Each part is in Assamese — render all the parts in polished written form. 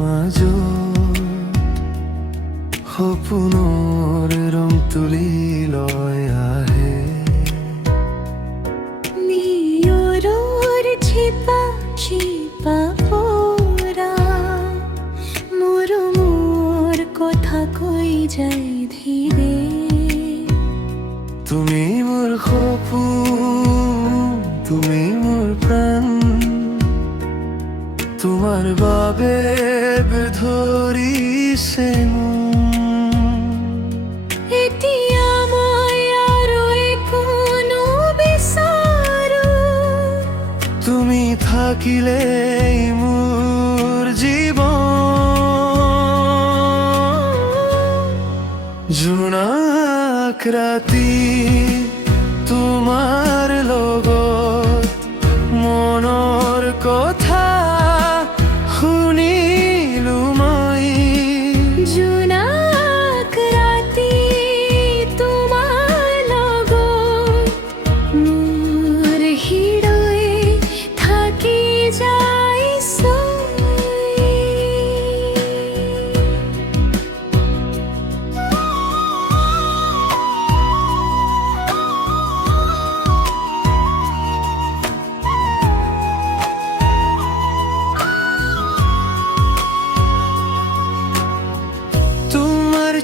মাজত সপোনৰ ৰং তুলি লৈ আহে। নিয়ৰৰ ঝিপা ঝিপা পৰা মোৰ কথা কৈ যায় ধীৰে। তুমি মোৰ সপোন, তুমি মোৰ প্ৰাণ, তোমাৰ বাবে ধৰিছে এতিয়া মই আৰু একো নিবিচাৰো। তুমি থাকিলেই মোৰ জীৱন। জোনাক ৰাতি তোমাৰ লগত মনৰ কথা শুনিলো মই। জোনাক ৰাতি তোমাৰ লগত মোৰ হৃদয় থাকি যাইছো।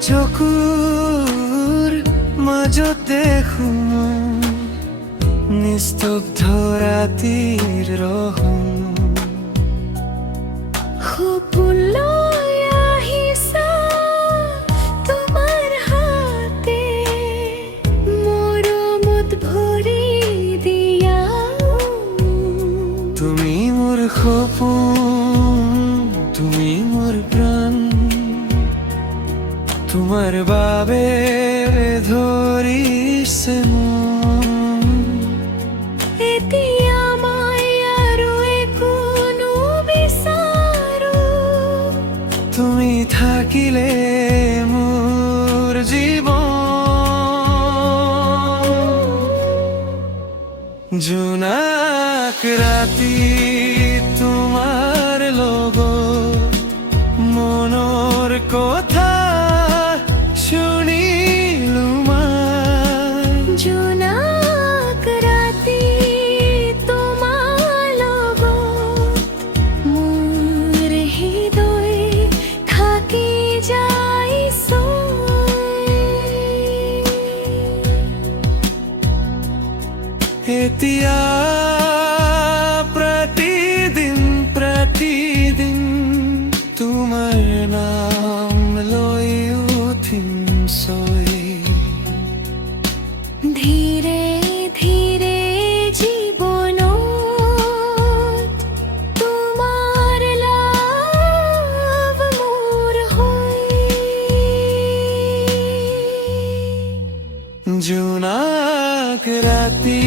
চকুৰ মাজত দেখো নিস্তব্ধ ৰাতিৰ ৰহণ। সপোন লৈ আহিছা তোমাৰ হাতে, মৰমত ভৰি দিয়া। তুমি মোৰ সপোন, তুমি মোৰ প্ৰাণ, তোমাৰ বাবে ধৰিছে মন। এতিয়া মই আৰু একো নিবিচাৰো। তুমি থাকিলে মোৰ জীৱন। জোনাক ৰাতি তোমাৰ লগত মনৰ কথা শুনিলো মই। জোনাক ৰাতি তোমাৰ লগত মোৰ হৃদয় থাকি যাইছো। এতিয়া প্ৰতিদিন প্ৰতিদিন তোমাৰ নাম লৈ উঠিম চৈ। ধীৰে ধীৰে জীৱনত তোমাৰ লাভ মোৰ হৈ। জোনাক ৰাতি